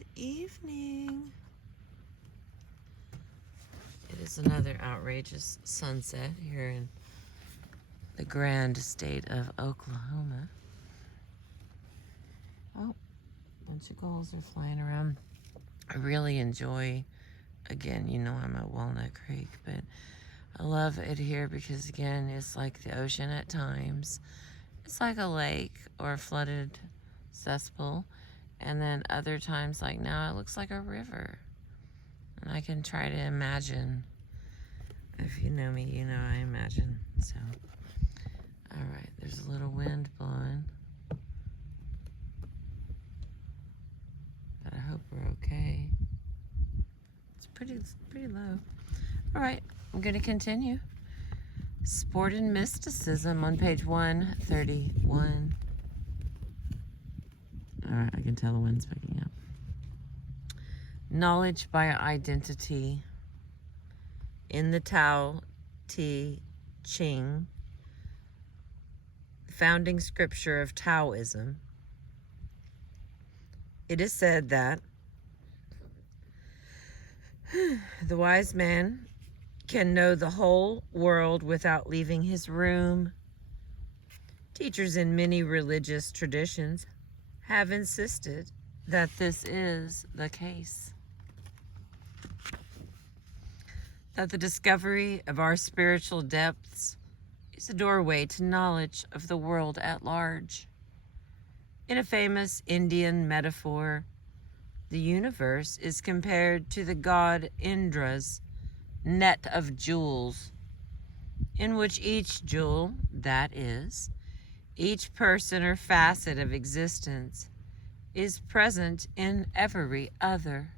Good evening. It is another outrageous sunset here in the grand state of Oklahoma. Oh, a bunch of gulls are flying around. I really enjoy, again, you know I'm at Walnut Creek, but I love it here because, again, it's like the ocean at times. It's like a lake or a flooded cesspool. And then other times, like now, it looks like a river. And I can try to imagine. If you know me, you know I imagine. So, all right, there's a little wind blowing. But I hope we're okay. It's pretty low. All right, I'm going to continue. Sport and Mysticism on page 131. All right, I can tell the wind's picking up. Knowledge by identity. In the Tao Te Ching, founding scripture of Taoism, it is said that the wise man can know the whole world without leaving his room. Teachers in many religious traditions have insisted that this is the case. That the discovery of our spiritual depths is a doorway to knowledge of the world at large. In a famous Indian metaphor, the universe is compared to the god Indra's net of jewels, in which each jewel, that is, each person or facet of existence, is present in every other.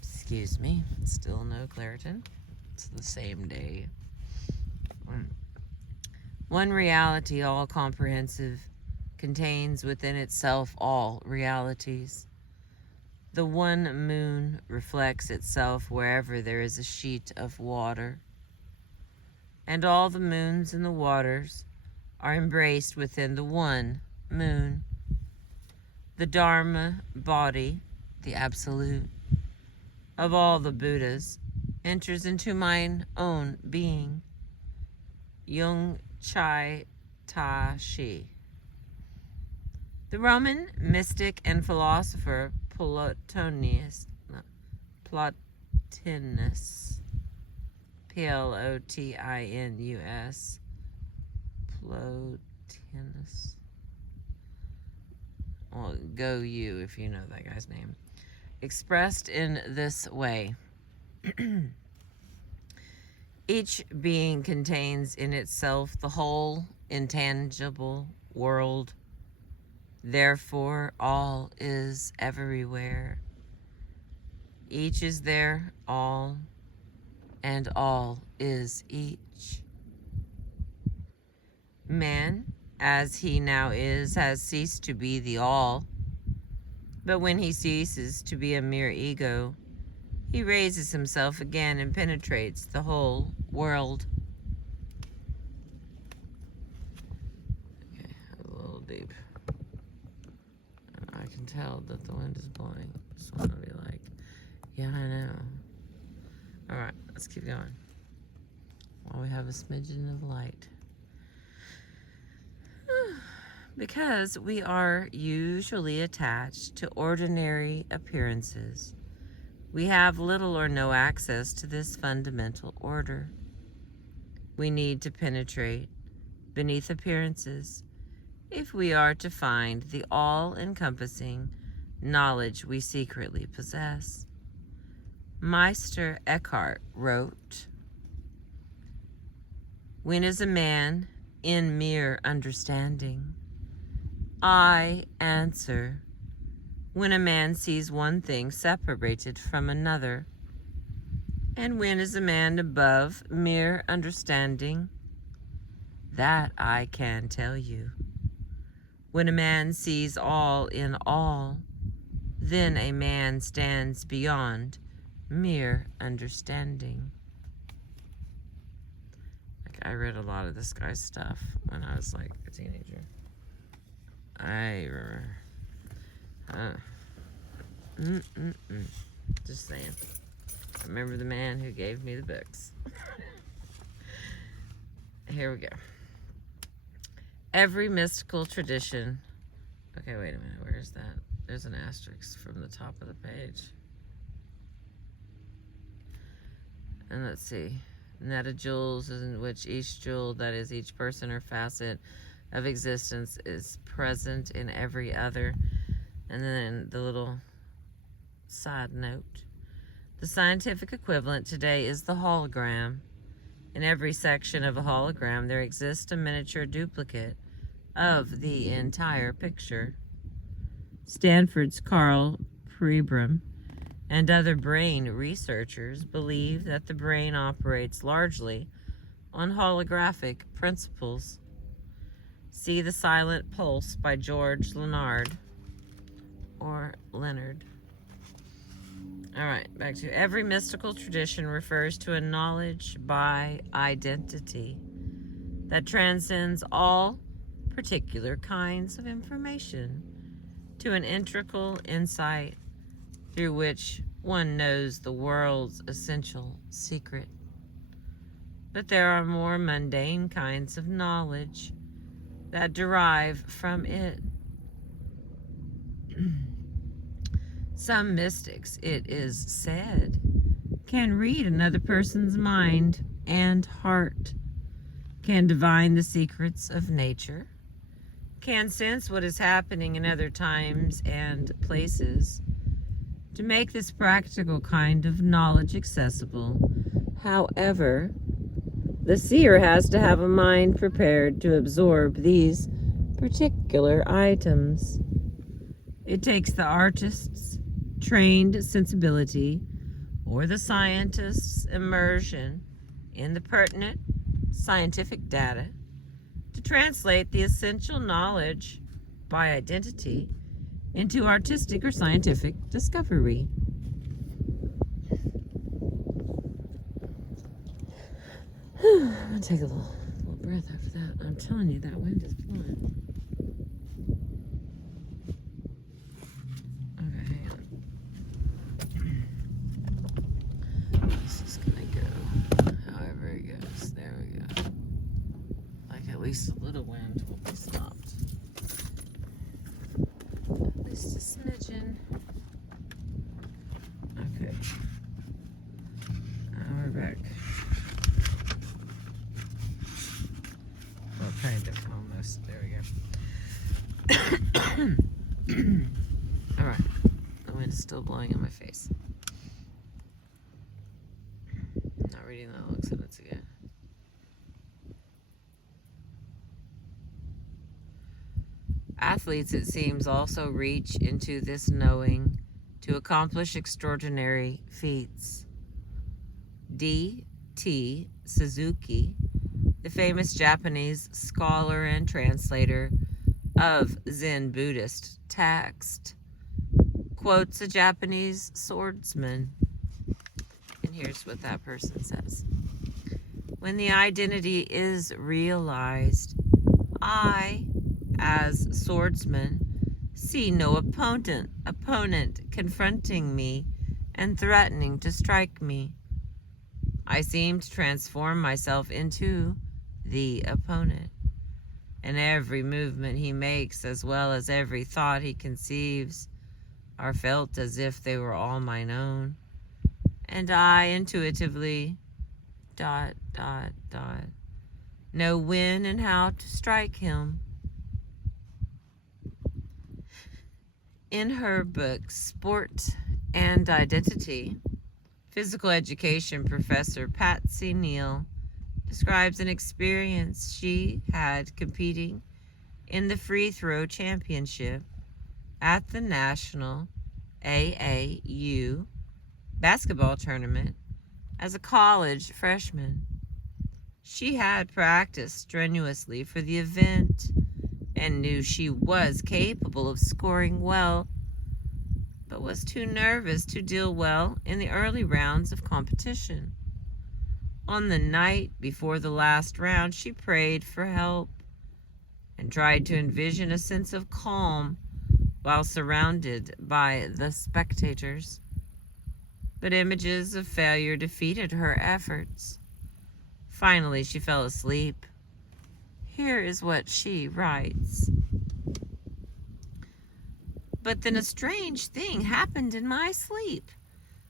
Excuse me, still no Claritin. It's the same day. One reality, all comprehensive, contains within itself all realities. The one moon reflects itself wherever there is a sheet of water, and all the moons and the waters are embraced within the one moon. The Dharma body, the absolute, of all the Buddhas, enters into mine own being. Yung Chai Ta Shi. The Roman mystic and philosopher Plotinus, Plotinus, Plotinus. Well, go you if you know that guy's name. Expressed in this way. Each being contains in itself the whole intangible world. Therefore, all is everywhere. Each is there, all, and all is each. Man, as he now is, has ceased to be the all. But when he ceases to be a mere ego, he raises himself again and penetrates the whole world. Okay, a little deep. I can tell that the wind is blowing. So I'm gonna be like, yeah, I know. All right, let's keep going. While we have a smidgen of light. Because we are usually attached to ordinary appearances, we have little or no access to this fundamental order. We need to penetrate beneath appearances if we are to find the all-encompassing knowledge we secretly possess. Meister Eckhart wrote, "When is a man in mere understanding? I answer, when a man sees one thing separated from another. And when is a man above mere understanding? That I can tell you. When a man sees all in all, then a man stands beyond mere understanding." Like, I read a lot of this guy's stuff when I was like a teenager. Just saying. I remember the man who gave me the books. Here we go. Every mystical tradition. Okay, wait a minute. Where is that? There's an asterisk from the top of the page. And let's see. Net of jewels, in which each jewel, that is, each person or facet of existence, is present in every other. And then the little side note. The scientific equivalent today is the hologram. In every section of a hologram, there exists a miniature duplicate of the entire picture. Stanford's Carl Pribram and other brain researchers believe that the brain operates largely on holographic principles. See The Silent Pulse by George Leonard. All right, back to every mystical tradition refers to a knowledge by identity that transcends all particular kinds of information to an integral insight through which one knows the world's essential secret. But there are more mundane kinds of knowledge that derive from it. Some mystics, it is said, can read another person's mind and heart, can divine the secrets of nature, can sense what is happening in other times and places. To make this practical kind of knowledge accessible, however, the seer has to have a mind prepared to absorb these particular items. It takes the artist's trained sensibility or the scientist's immersion in the pertinent scientific data to translate the essential knowledge by identity into artistic or scientific discovery. I'm gonna take a little breath after that. I'm telling you, that wind is blowing. At least a little wind will be stopped. At least a smidgen. Okay. Now we're back. Well, kind of, almost. There we go. Alright. The wind is still blowing in my face. Not reading the little sentence again. Athletes, it seems, also reach into this knowing to accomplish extraordinary feats. D.T. Suzuki, the famous Japanese scholar and translator of Zen Buddhist text, quotes a Japanese swordsman. And here's what that person says. When the identity is realized, I, as swordsman, see no opponent confronting me and threatening to strike me. I seem to transform myself into the opponent, and every movement he makes, as well as every thought he conceives, are felt as if they were all mine own, and I intuitively ... know when and how to strike him. In her book, Sport and Identity, physical education professor Patsy Neal describes an experience she had competing in the free throw championship at the National AAU basketball tournament as a college freshman. She had practiced strenuously for the event and knew she was capable of scoring well, but was too nervous to deal well in the early rounds of competition. On the night before the last round, she prayed for help and tried to envision a sense of calm while surrounded by the spectators. But images of failure defeated her efforts. Finally, she fell asleep. Here is what she writes. But then a strange thing happened in my sleep.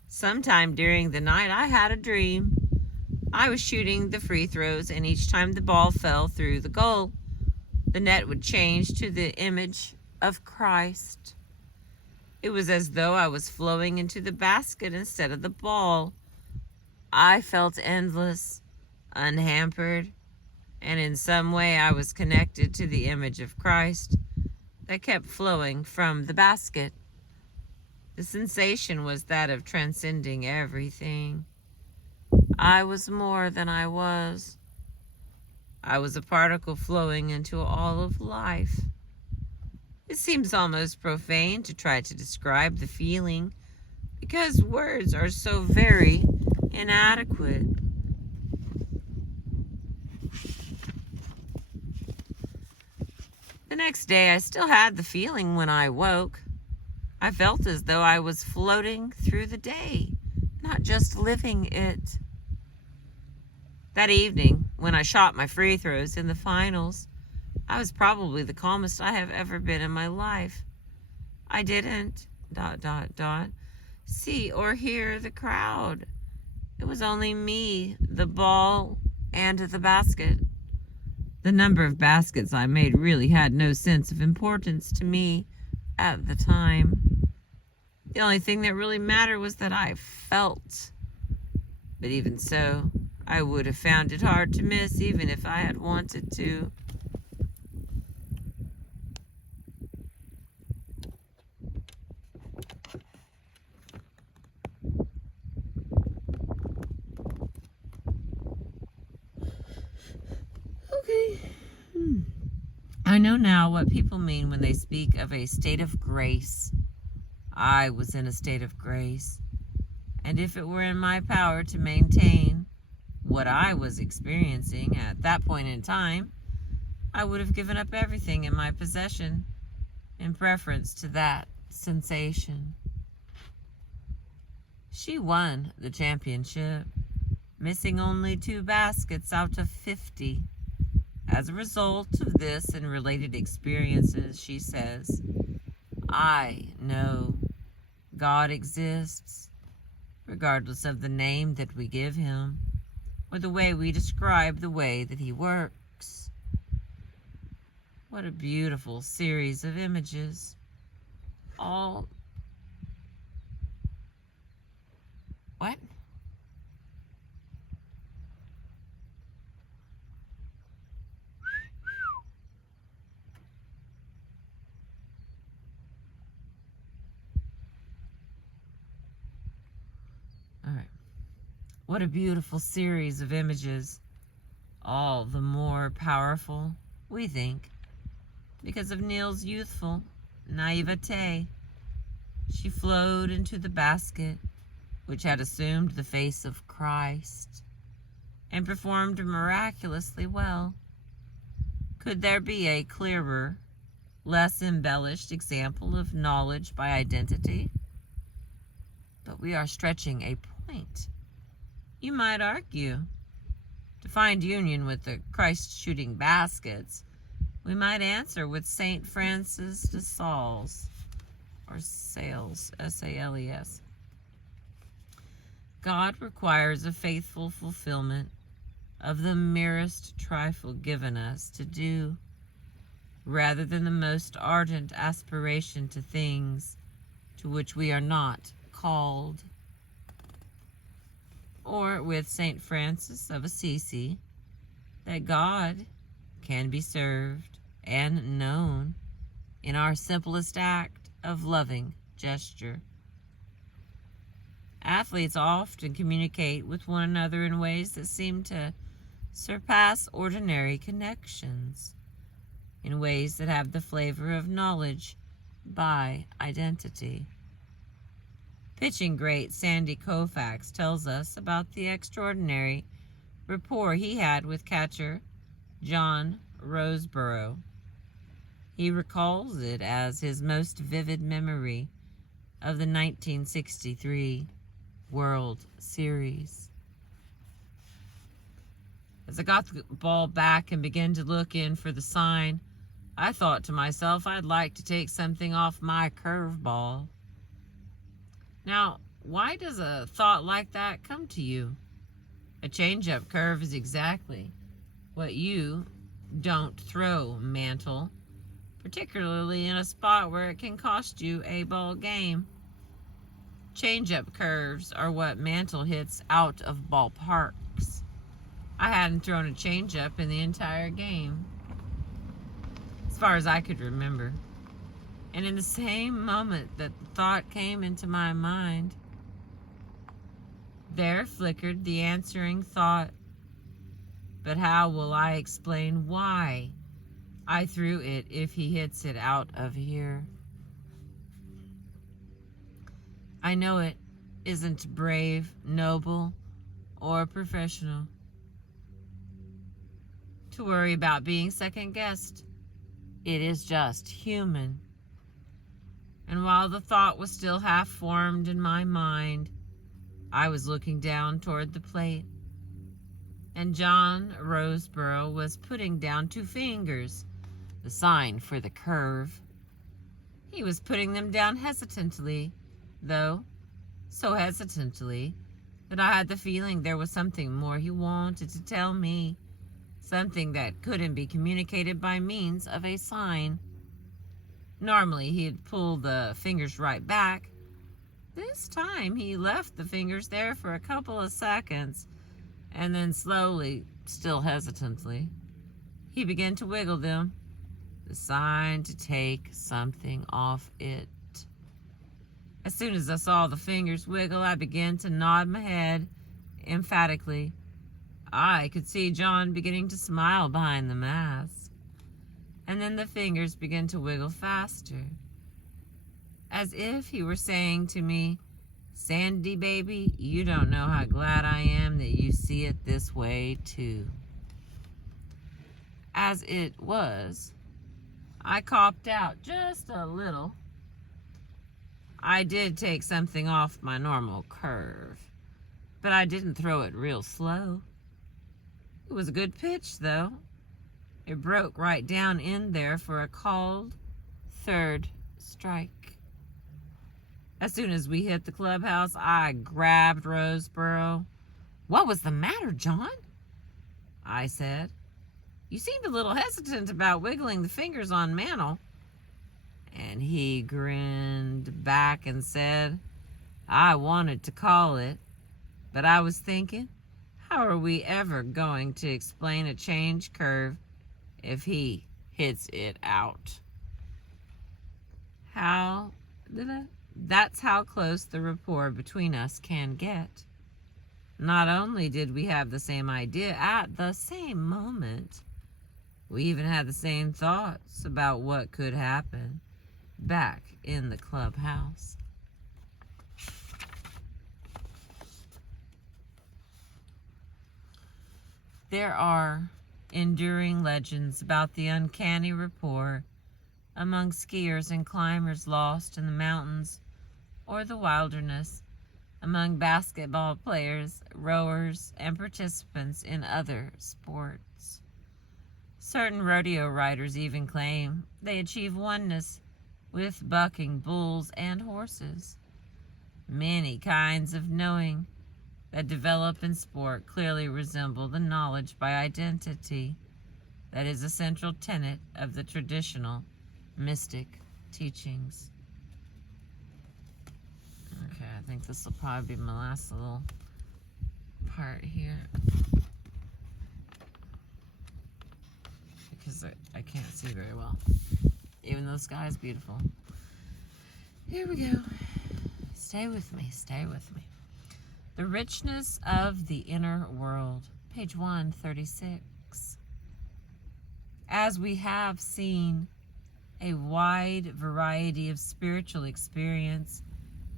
Sometime during the night, I had a dream. I was shooting the free throws, and each time the ball fell through the goal, the net would change to the image of Christ. It was as though I was flowing into the basket instead of the ball. I felt endless, unhampered, and in some way I was connected to the image of Christ that kept flowing from the basket. The sensation was that of transcending everything. I was more than I was. I was a particle flowing into all of life. It seems almost profane to try to describe the feeling because words are so very inadequate. The next day, I still had the feeling when I woke. I felt as though I was floating through the day, not just living it. That evening, when I shot my free throws in the finals, I was probably the calmest I have ever been in my life. I didn't, ... see or hear the crowd. It was only me, the ball, and the basket. The number of baskets I made really had no sense of importance to me at the time. The only thing that really mattered was that I felt. But even so, I would have found it hard to miss even if I had wanted to. Okay. I know now what people mean when they speak of a state of grace. I was in a state of grace, and if it were in my power to maintain what I was experiencing at that point in time, I would have given up everything in my possession in preference to that sensation. She won the championship, missing only 2 baskets out of 50. As a result of this and related experiences, she says, I know God exists, regardless of the name that we give him, or the way we describe the way that he works. What a beautiful series of images. All... What? All right. What a beautiful series of images, all the more powerful, we think, because of Neil's youthful naivete. She flowed into the basket, which had assumed the face of Christ, and performed miraculously well. Could there be a clearer, less embellished example of knowledge by identity? But we are stretching a point. You might argue, to find union with the Christ-shooting baskets, we might answer with St. Francis de Sales, or Sales, S-A-L-E-S. God requires a faithful fulfillment of the merest trifle given us to do, rather than the most ardent aspiration to things to which we are not called. Or with St. Francis of Assisi, that God can be served and known in our simplest act of loving gesture. Athletes often communicate with one another in ways that seem to surpass ordinary connections, in ways that have the flavor of knowledge by identity. Pitching great Sandy Koufax tells us about the extraordinary rapport he had with catcher John Roseborough. He recalls it as his most vivid memory of the 1963 World Series. As I got the ball back and began to look in for the sign, I thought to myself I'd like to take something off my curveball. Now, why does a thought like that come to you? A change-up curve is exactly what you don't throw, Mantle, particularly in a spot where it can cost you a ball game. Change-up curves are what Mantle hits out of ballparks. I hadn't thrown a change-up in the entire game, as far as I could remember. And in the same moment that the thought came into my mind, there flickered the answering thought. But how will I explain why I threw it if he hits it out of here? I know it isn't brave, noble, or professional to worry about being second-guessed. It is just human. And while the thought was still half-formed in my mind, I was looking down toward the plate, and John Roseborough was putting down 2 fingers, the sign for the curve. He was putting them down hesitantly, though, so hesitantly that I had the feeling there was something more he wanted to tell me, something that couldn't be communicated by means of a sign. Normally, he'd pull the fingers right back. This time, he left the fingers there for a couple of seconds, and then slowly, still hesitantly, he began to wiggle them, the sign to take something off it. As soon as I saw the fingers wiggle, I began to nod my head emphatically. I could see John beginning to smile behind the mask. And then the fingers began to wiggle faster, as if he were saying to me, "Sandy, baby, you don't know how glad I am that you see it this way, too." As it was, I copped out just a little. I did take something off my normal curve, but I didn't throw it real slow. It was a good pitch, though. It broke right down in there for a called 3rd strike. As soon as we hit the clubhouse, I grabbed Roseborough. "What was the matter, John?" I said. "You seemed a little hesitant about wiggling the fingers on Mantle." And he grinned back and said, "I wanted to call it, but I was thinking, how are we ever going to explain a change curve if he hits it out?" That's how close the rapport between us can get. Not only did we have the same idea at the same moment, we even had the same thoughts about what could happen back in the clubhouse. There are enduring legends about the uncanny rapport among skiers and climbers lost in the mountains or the wilderness, among basketball players, rowers, and participants in other sports. Certain rodeo riders even claim they achieve oneness with bucking bulls and horses. Many kinds of knowing that develop in sport clearly resemble the knowledge by identity that is a central tenet of the traditional mystic teachings. Okay, I think this will probably be my last little part here, because I can't see very well, even though the sky is beautiful. Here we go. Stay with me, stay with me. The richness of the inner world, page 136. As we have seen, a wide variety of spiritual experience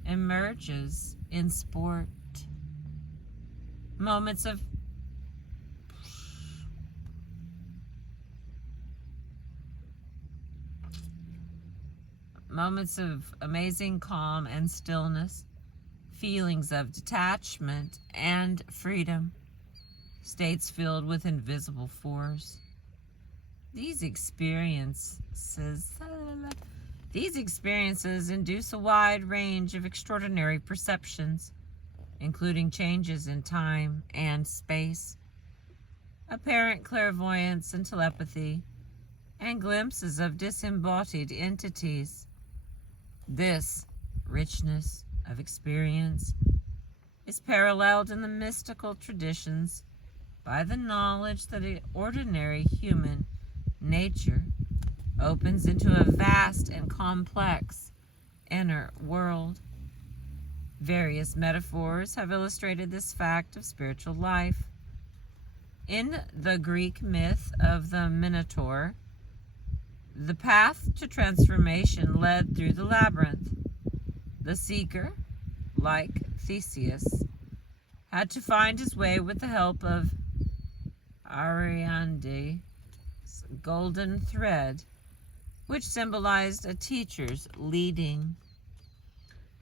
emerges in sport. Moments of moments of amazing calm and stillness, feelings of detachment and freedom, states filled with invisible force. These experiences induce a wide range of extraordinary perceptions, including changes in time and space, apparent clairvoyance and telepathy, and glimpses of disembodied entities. This richness of experience is paralleled in the mystical traditions by the knowledge that an ordinary human nature opens into a vast and complex inner world. Various metaphors have illustrated this fact of spiritual life. In the Greek myth of the Minotaur, the path to transformation led through the labyrinth. The seeker, like Theseus, had to find his way with the help of Ariane's golden thread, which symbolized a teacher's leading.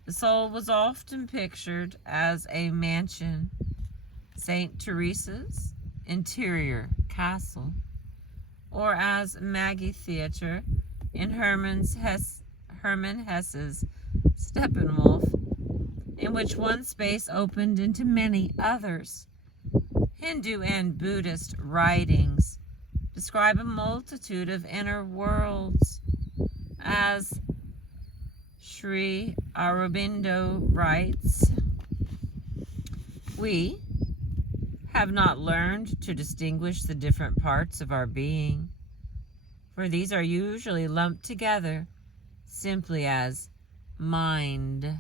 The soul was often pictured as a mansion, St. Teresa's interior castle, or as Maggie Theater in Hermann Hesse's Steppenwolf, in which one space opened into many others. Hindu and Buddhist writings describe a multitude of inner worlds. As Sri Aurobindo writes, we have not learned to distinguish the different parts of our being, for these are usually lumped together simply as mind.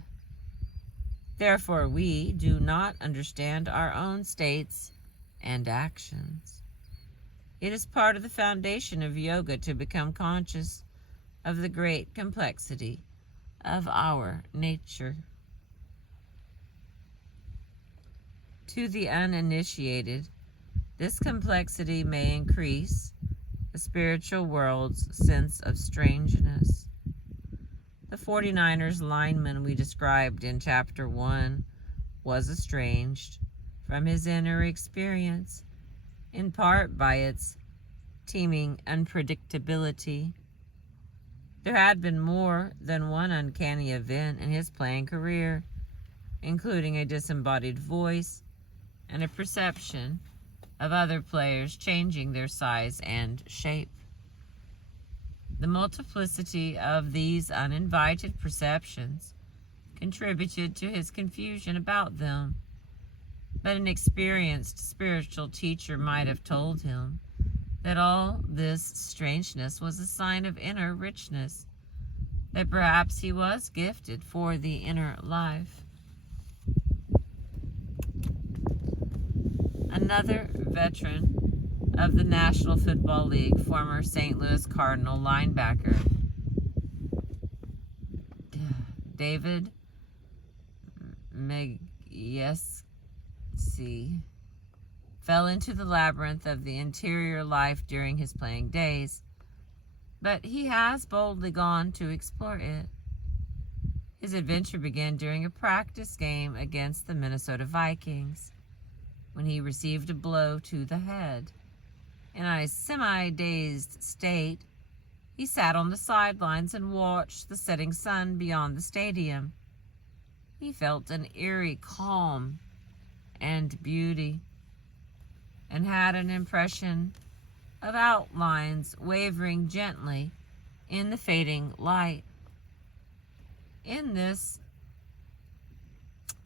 Therefore, we do not understand our own states and actions. It is part of the foundation of yoga to become conscious of the great complexity of our nature. To the uninitiated, this complexity may increase the spiritual world's sense of strangeness. The 49ers lineman we described in Chapter 1 was estranged from his inner experience, in part by its teeming unpredictability. There had been more than one uncanny event in his playing career, including a disembodied voice and a perception of other players changing their size and shape. The multiplicity of these uninvited perceptions contributed to his confusion about them, but an experienced spiritual teacher might have told him that all this strangeness was a sign of inner richness, that perhaps he was gifted for the inner life. Another veteran of the National Football League, former St. Louis Cardinal linebacker David Megyeski, fell into the labyrinth of the interior life during his playing days, but he has boldly gone to explore it. His adventure began during a practice game against the Minnesota Vikings, when he received a blow to the head. In a semi-dazed state, he sat on the sidelines and watched the setting sun beyond the stadium. He felt an eerie calm and beauty, and had an impression of outlines wavering gently in the fading light. In this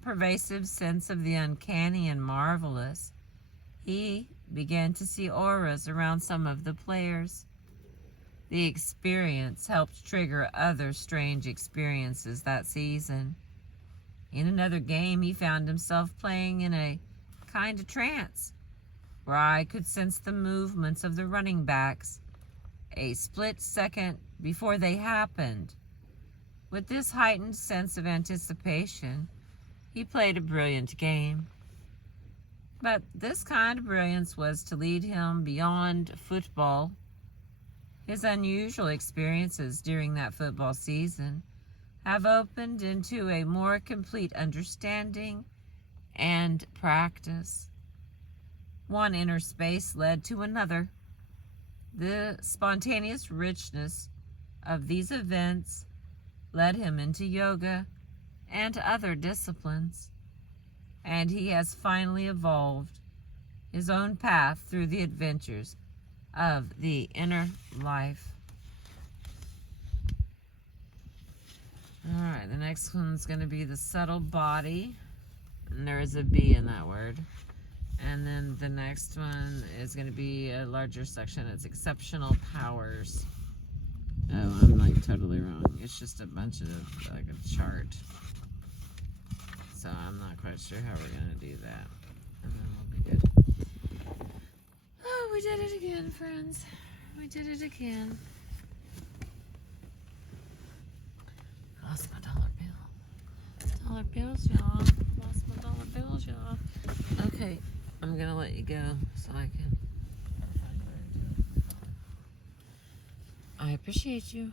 pervasive sense of the uncanny and marvelous, he began to see auras around some of the players. The experience helped trigger other strange experiences that season. In another game, he found himself playing in a kind of trance, where I could sense the movements of the running backs a split second before they happened. With this heightened sense of anticipation, he played a brilliant game. But this kind of brilliance was to lead him beyond football His unusual experiences during that football season have opened into a more complete understanding and practice. One inner space led to another. The spontaneous richness of these events led him into yoga and other disciplines, and he has finally evolved his own path through the adventures of the inner life. Alright, the next one's going to be the subtle body. And there is a B in that word. And then the next one is going to be a larger section. It's exceptional powers. Oh, I'm like totally wrong. It's just a bunch of, like a chart. So I'm not quite sure how we're going to do that. And then we'll be good. Oh, we did it again, friends. We did it again. Lost my dollar bill. Dollar bills, y'all. Lost my dollar bills, y'all. Okay, I'm gonna let you go so I can. I appreciate you.